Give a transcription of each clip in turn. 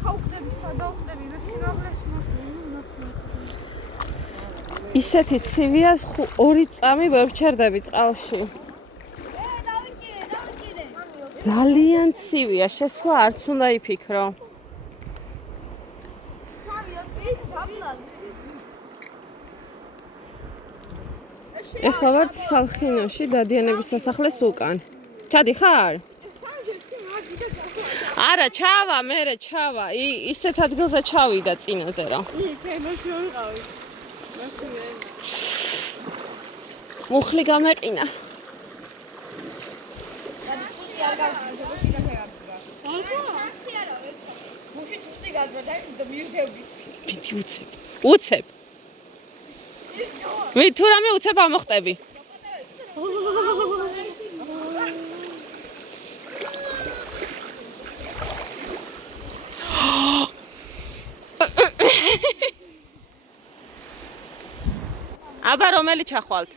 ჩავხდები, სადავხდები, მე სიმაღლეს მოსული. ისეთი ცივია, 2 წამი ვერ ვჩერდები წყალში. ძალიან ცივია, შესვლა არც უნდა იფიქრო. ეხლა ვარ სალხინოში, დადიანების სასახლეს უკან. ჩადიხარ? არა, ჩავა, მერე ჩავა. ისეთ ადგილზე ჩავიდა წინაზე რა. მუხლი გამეყინა. უცებ. თუ რამე უცებ ამოხტები. აბა რომელი ჩახვალთ?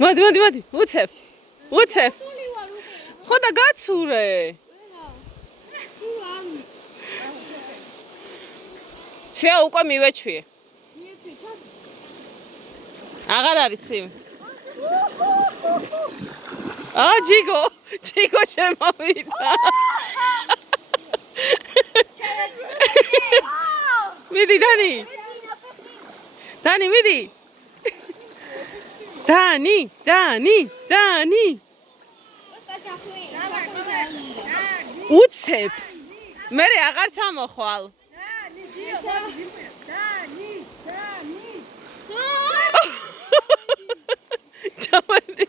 მოდი, უცებ. ხო და გაცურე. შეა უკვე მივეჩვიე. აღარ არის ცივი. ჯიგო შემოვიდა. მიდი დანი მიდი. დანი. უცებ. მერე აღარც ამოხვალ. ჩამოდი.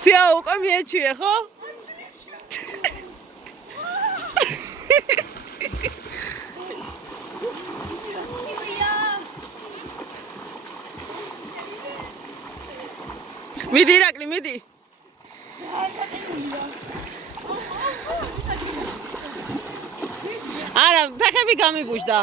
სია უკვე მიეჩვიე ხო? მიდი ირაკლი მიდი. არა, ფეხები გამიბუჟდა.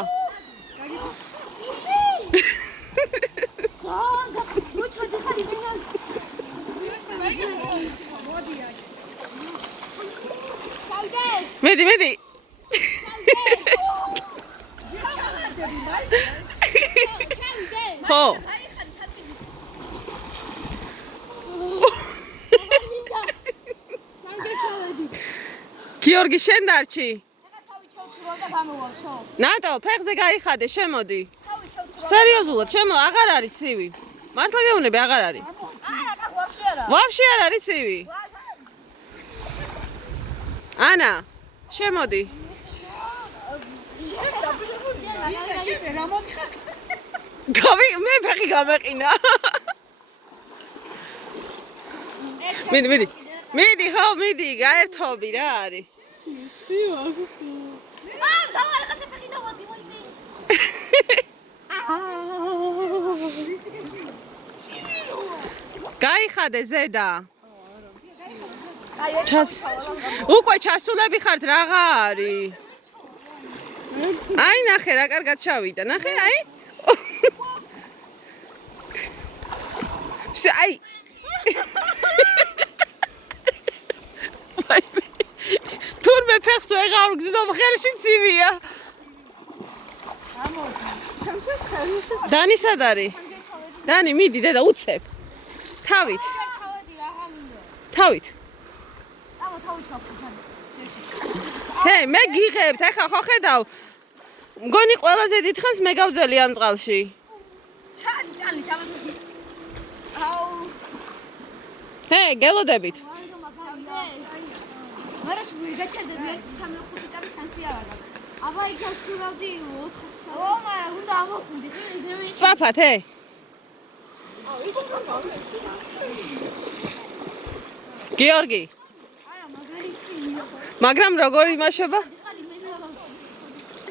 მიდი. ხო. გიორგი შენ დარჩი? ნატო, ფეხზე გაიხადე, შემოდი. სერიოზულად, აღარ არის ცივი. მართლა გეუბნები, აღარ არის. ვაფშე არ არის ცივი. ანა, შემოდი. მე ფეხი გამეყინა. მიდი, ხო, მიდი, გაერთობი რა არის. გაიხადე ზედა. უკვე ჩასულები ხართ რაღა არის. აი ნახე რა კარგად ჩავიდა. ნახე, აი. აი. თურმე ფეხს ვეღარ ვგზნობ, ხელში ცივია. დანი სად არის? დანი მიდი დედა უცებ. თავით. მე გიღებთ, ახლა ხო ხედავ. მგონი ყველაზე დიდხანს მე გავძელი ამ წყალში. გელოდებით. აბა იქ ასურავდი 400. მაგრამ უნდა ამოხვიდე. სწრაფად, გიორგი. არა, მაგარი ცივია. მაგრამ როგორ იმაშება?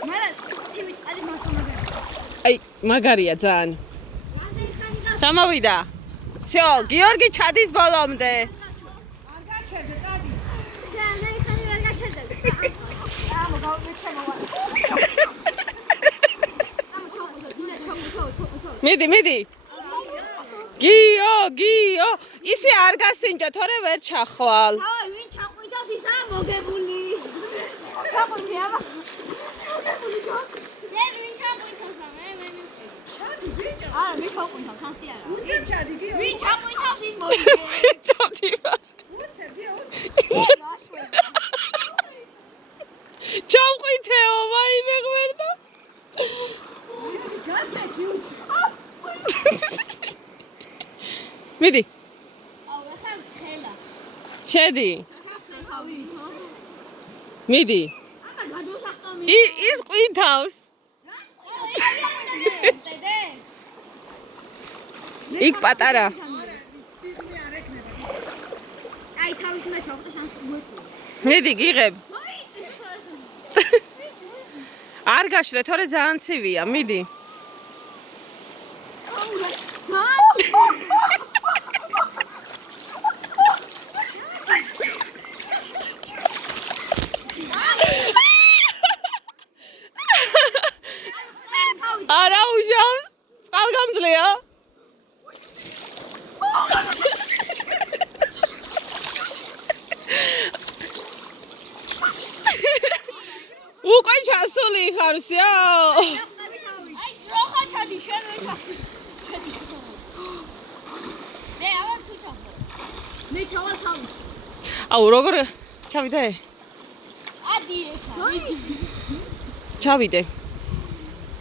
მაგრამ თივი წყალი მართლა მაგარია. აი, მაგარია ძალიან. ჩამოვიდა. всё, გიორგი ჩადის ბოლომდე. არ გაჩერდე, წადი. შენ ხანი ვერ გაჩერდები. ამო გავმე ჩემოვარ. მიდი. გიო, ისე არ გასინჯა, თორე ვერ ჩახვალ. აი, ვინ ჩაყვიტავს ისაა მოგებული. ჩაყვიტი აბა. ჯერ ვინ ჩაყვიტავს და მე მივყიდე. ჩადი ბიჭო. არა, მე ჩაყვიტავ, შანსი არა. უცებ ჩადი გიო. ვინ ჩაყვიტავს ის მოვიდე. ჩავდი ვარ. უცებ გიო. ჩავყვითეო, ვაიმე ღმერდა. გაწეკი უცებ. მიდი. აუ, ეხლა ცხელა. შედი. ხახტე თავი. მიდი. აბა გადოსახტო მე. ის ყვითავს. იქ პატარა. არა, სიგნე არ ეკნება. აი, თავის უნდა ჩაყვიტო შანსი მოეწყო. მიდი, გიღებ. არ გაშლე, თორე ძალიან ცივია, მიდი. არა უშავს, წყალგამძლეა. უკვე ჩასული ხარ, всё. აი, ძროხა ჩადი, შენ ვერ ჩადი. მე ავა თუ ჩავხო. მე ჩავალ თავის. აუ, როგორ ჩავიდე? ადი ეხა. ჩავიდე.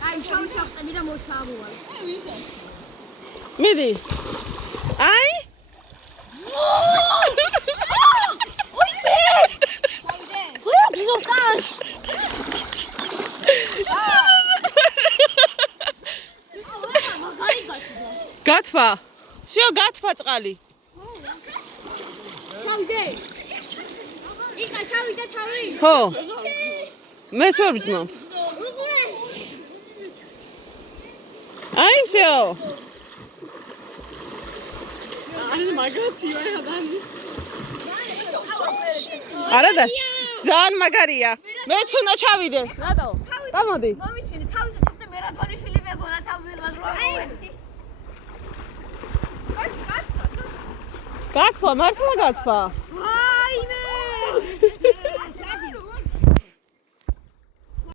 აი, ჩავხტები და მოჩავოვალ. აი, ვისაც. მიდი. აი? ჩავიდე. გინოყავს. გათვა. всё, გათვა წყალი. ჩავიდე. იკა ჩავიდე თავი. ხო. მე შორ ვძნობ. უყურე. აი, всё. არა, მაგაცია ეხლა. არა და ძალიან მაგარია. მეც უნდა ჩავიდე. რატო? გამოდი. მომიშინე თავის უწევდე მე რა თვალიშვილი მეგონა თავის მაგროვეთი. გათვა, მართლა გათვა.